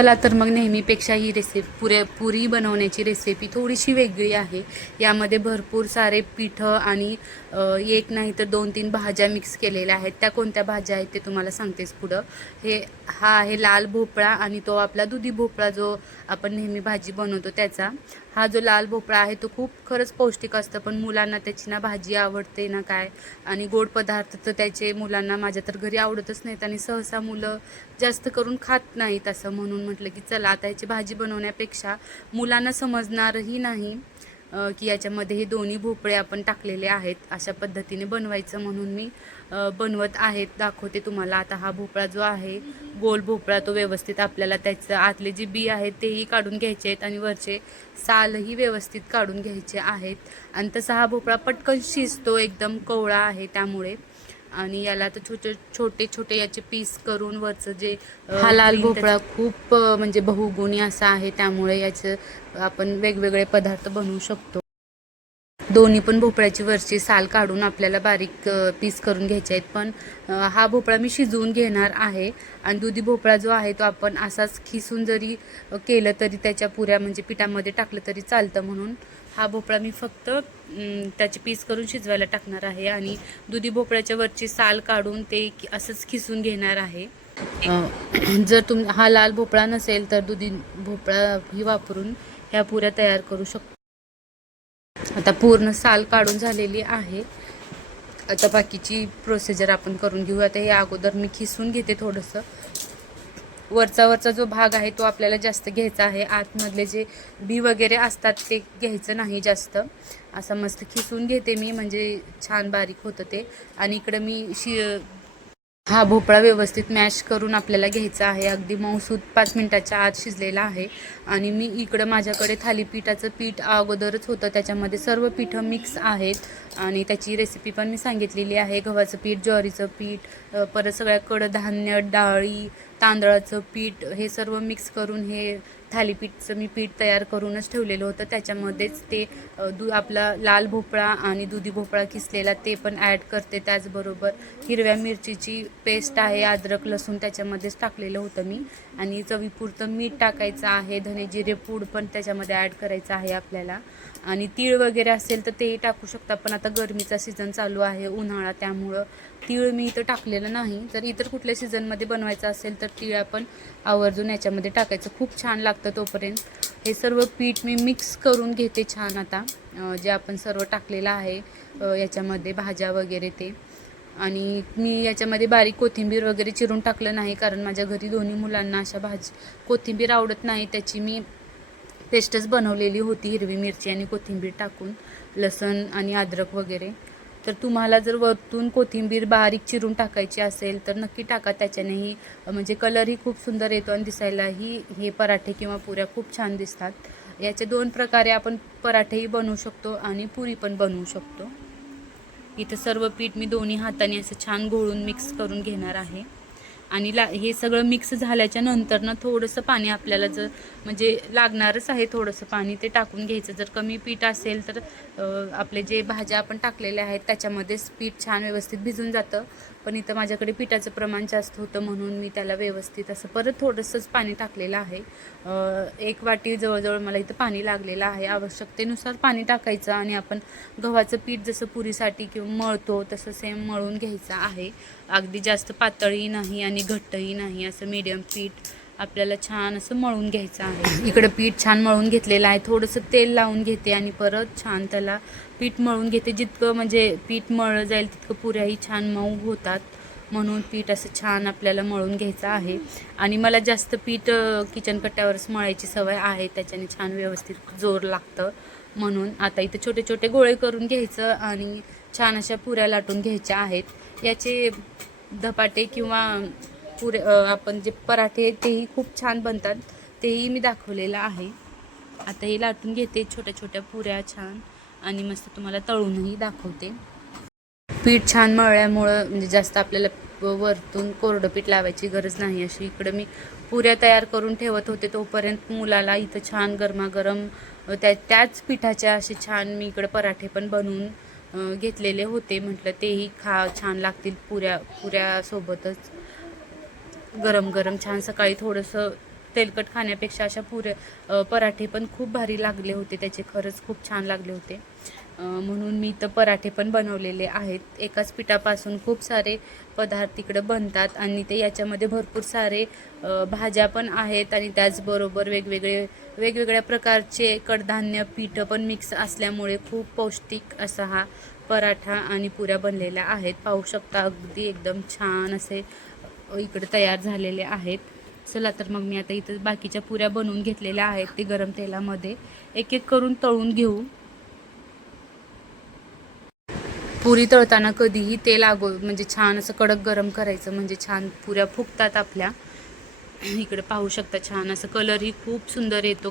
चला तर मग नेहमीपेक्षा ही पुरी बनवण्याची रेसिपी थोडीशी वेगळी आहे. यामध्ये भरपूर सारे पिठं आणि एक नाही तर 2-3 भाज्या मिक्स केलेल्या आहेत. त्या कोणत्या भाज्या आहेत ते तुम्हाला सांगतेच पुढं. हा आहे लाल भोपळा आणि तो आपला दुधी भोपळा जो आपण नेहमी भाजी बनवतो त्याचा. हा जो लाल भोपळा आहे तो खूप खरंच पौष्टिक असतं, पण मुलांना त्याची ना भाजी आवडते ना काय, आणि गोड पदार्थ तर त्याचे मुलांना माझ्या तर घरी आवडतच नाहीत आणि सहसा मुलं जास्त करून खात नाहीत. असं म्हणून म्हटलं की चला आता याची भाजी बनवण्यापेक्षा मुलांना समजणारही नाही की याच्यामध्ये हे दोन्ही भोपळे आपण टाकलेले आहेत, अशा पद्धतीने बनवायचं म्हणून मी बनवत आहेत, दाखवते तुम्हाला. आता हा भोपळा जो आहे गोल भोपळा, तो व्यवस्थित आपल्याला त्याचं आतले जे बी आहेत तेही काढून घ्यायचे आहेत आणि वरचे सालही व्यवस्थित काढून घ्यायचे आहेत. आणि तसा हा भोपळा पटकन शिजतो, एकदम कोवळा आहे त्यामुळे. आणि याला तर छोटे छोटे याचे पीस करून वरचं जे हा लाल भोपळा खूप म्हणजे बहुगुणी असा आहे, त्यामुळे याचं आपण वेगवेगळे पदार्थ बनवू शकतो. दोन्ही पण भोपळ्याची वरची साल काढून आपल्याला बारीक पीस करून घ्यायचे आहेत, पण हा भोपळा मी शिजवून घेणार आहे. आणि दुधी भोपळा जो आहे तो आपण असाच खिसून जरी केलं तरी त्याच्या पुऱ्या म्हणजे पिठामध्ये टाकलं तरी चालतं, म्हणून हा भोपळा मी फक्त त्याचे पीस करून शिजवायला टाकणार आहे. आणि दुधी भोपळ्याच्या वरची साल काढून ते असंच खिसून घेणार आहे. जर हा लाल भोपळा नसेल तर दुधी भोपळा ही वापरून ह्या पुऱ्या तयार करू शकतो. आता पूर्ण साल काढून झालेली आहे. आता बाकीची प्रोसिजर आपण करून घेऊ. आता हे अगोदर मी खिसून घेते थोडंसं. वरचा जो भाग आहे तो आपल्याला जास्त घ्यायचा आहे, आतमधले जे बी वगैरे असतात ते घ्यायचं नाही जास्त. असं मस्त खिसून घेते मी, म्हणजे छान बारीक होतं ते. आणि इकडं मी हा भोपळा व्यवस्थित मॅश करून आपल्याला घ्यायचा आहे. अगदी मऊसूत 5 मिनिटाच्या आत शिजलेला आहे. आणि मी इकडं माझ्याकडे थालीपीठाचं पीठ अगोदरच होतं, त्याच्यामध्ये सर्व पिठं मिक्स आहेत आणि त्याची रेसिपी पण मी सांगितलेली आहे. गव्हाचं पीठ, ज्वारीचं पीठ, परत सगळ्या कडधान्य, डाळी, तांदळाचं पीठ, हे सर्व मिक्स करून हे थालीपीठचं मी पीठ तयार करूनच ठेवलेलं होतं. त्याच्यामध्येच ते आपला लाल भोपळा आणि दुधी भोपळा किसलेला ते पण ॲड करते. त्याचबरोबर हिरव्या मिरचीची पेस्ट आहे, अद्रक लसूण त्याच्यामध्येच टाकलेलं होतं मी. आणि चवीपुरतं मीठ टाकायचं आहे, धने जिरे पूड पण त्याच्यामध्ये ॲड करायचं आहे आपल्याला. आणि तीळ वगैरे असेल तर तेही टाकू शकता, पण आता गरमीचा सीझन चालू आहे, उन्हाळा, त्यामुळं तीळ मी इथं टाकलेलं नाही. जर इतर कुठल्या सीझनमध्ये बनवायचं असेल तर तीळ आपण आवर्जून याच्यामध्ये टाकायचं, खूप छान लागतं. तोपर्यंत हे सर्व पीठ मी मिक्स करून घेते छान. आता जे आपण सर्व टाकलेलं आहे याच्यामध्ये भाज्या वगैरे ते. आणि मी याच्यामध्ये बारीक कोथिंबीर वगैरे चिरून टाकलं नाही, कारण माझ्या घरी दोन्ही मुलांना अशा कोथिंबीर आवडत नाही. त्याची मी पेस्टच बनवलेली होती, हिरवी मिरची आणि कोथिंबीर टाकून, लसण आणि अद्रक वगैरे. तर तुम्हाला जर वरतून कोथिंबीर बारीक चिरून टाकायची असेल तर नक्की टाका, त्याच्यानेही म्हणजे कलरही खूप सुंदर येतो आणि दिसायलाही हे पराठे किंवा पुऱ्या खूप छान दिसतात. याचे 2 प्रकारे आपण पराठेही बनवू शकतो आणि पुरी पण बनवू शकतो. इथं सर्व पीठ मी दोन्ही हाताने असं छान घोळून मिक्स करून घेणार आहे. आणि हे सगळं मिक्स झाल्याच्या नंतर ना थोडंसं पाणी आपल्याला जर म्हणजे लागणारच आहे, थोडंसं पाणी ते टाकून घ्यायचं. जर कमी पीठ असेल तर आपले जे भाज्या आपण टाकलेल्या आहेत त्याच्यामध्येच पीठ छान व्यवस्थित भिजून जातं. पण इथं माझ्याकडे पिठाचं प्रमाण जास्त होतं म्हणून मी त्याला व्यवस्थित असं परत थोडंसंच पाणी टाकलेलं आहे. 1 वाटी जवळजवळ मला इथं पाणी लागलेलं आहे. आवश्यकतेनुसार पाणी टाकायचं आणि आपण गव्हाचं पीठ जसं पुरीसाठी किंवा मळतो तसं सेम मळून घ्यायचं आहे. अगदी जास्त पातळही नाही आणि घट्टही नाही, असं मीडियम पीठ आपल्याला छान असं मळून घ्यायचं आहे. इकडं पीठ छान मळून घेतलेलं आहे. थोडंसं तेल लावून घेते आणि परत छान त्याला पीठ मळून घेते. जितकं म्हणजे पीठ मळलं जाईल तितकं पुऱ्याही छान मऊ होतात, म्हणून पीठ असं छान आपल्याला मळून घ्यायचं आहे. आणि मला जास्त पीठ किचन कट्ट्यावरच मळायची सवय आहे, त्याच्याने छान व्यवस्थित जोर लागतं. म्हणून आता इथं छोटे छोटे गोळे करून घ्यायचं आणि छान अशा पुऱ्या लाटून घ्यायच्या आहेत. याचे धपाटे किंवा आपण जे पराठे तेही खूप छान बनतात, तेही मी दाखवलेलं आहे. आता हे लाटून घेते छोट्या छोट्या पुऱ्या छान आणि मस्त तुम्हाला तळूनही दाखवते. पीठ छान मळल्यामुळं म्हणजे जास्त आपल्याला वरतून कोरडं पीठ लावायची गरज नाही. अशी इकडं मी पुऱ्या तयार करून ठेवत होते, तोपर्यंत मुलाला इथं छान गरमागरम त्याच पिठाच्या असे छान मी इकडं पराठे पण बनवून घेतलेले होते. म्हटलं तेही छान लागतील पुऱ्यासोबतच गरम गरम छान. सकाळी थोडंसं तेलकट खाण्यापेक्षा अशा पराठे पण खूप भारी लागले होते त्याचे, खरंच खूप छान लागले होते. म्हणून मी तर पराठे पण बनवलेले आहेत. एकाच पिठापासून खूप सारे पदार्थ इकडे बनतात आणि ते याच्यामध्ये भरपूर सारे भाज्या पण आहेत आणि त्याचबरोबर वेगवेगळ्या प्रकारचे कडधान्य पीठं पण मिक्स असल्यामुळे खूप पौष्टिक असा हा पराठा आणि पुऱ्या बनलेल्या आहेत. पाहू शकता अगदी एकदम छान असे इकडे तयार झालेले आहेत. चला तर मग मी आता इथं बाकीच्या पुऱ्या बनवून घेतलेल्या आहेत, ते गरम तेलामध्ये एक एक करून तळून घेऊ. पुरी तळताना कधीही तेल म्हणजे छान असं कडक गरम करायचं, म्हणजे छान पुऱ्या फुगतात आपल्या. इकडे पाहू शकता छान असं कलरही खूप सुंदर येतो,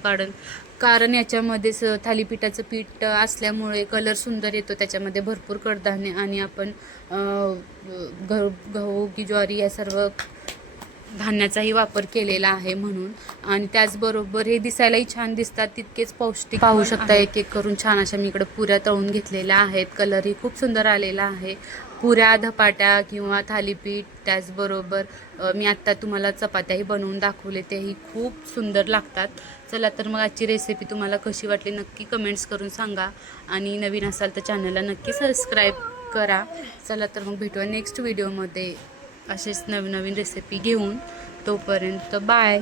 कारण याच्यामध्ये थालीपीठाचं पीठ असल्यामुळे कलर सुंदर येतो. त्याच्यामध्ये भरपूर कडधान्य आणि आपण गहू की ज्वारी या सर्व धान्याचाही वापर केलेला आहे म्हणून. आणि त्याचबरोबर हे दिसायलाही छान दिसतात, तितकेच पौष्टिक. पाहू शकता एक एक करून छान अशा मी इकडे पुऱ्या तळून घेतलेल्या आहेत. कलरही खूप सुंदर आलेला आहे. पुऱ्या, धपाट्या किंवा थालीपीठ, त्याचबरोबर मी आत्ता तुम्हाला चपात्याही बनवून दाखवले, तेही खूप सुंदर लागतात. चला तर मग आजची रेसिपी तुम्हाला कशी वाटली नक्की कमेंट्स करून सांगा आणि नवीन असाल तर चॅनलला नक्की सबस्क्राईब करा. चला तर मग भेटूया नेक्स्ट व्हिडिओमध्ये असेच नवीन रेसिपी घेऊन. तोपर्यंत बाय.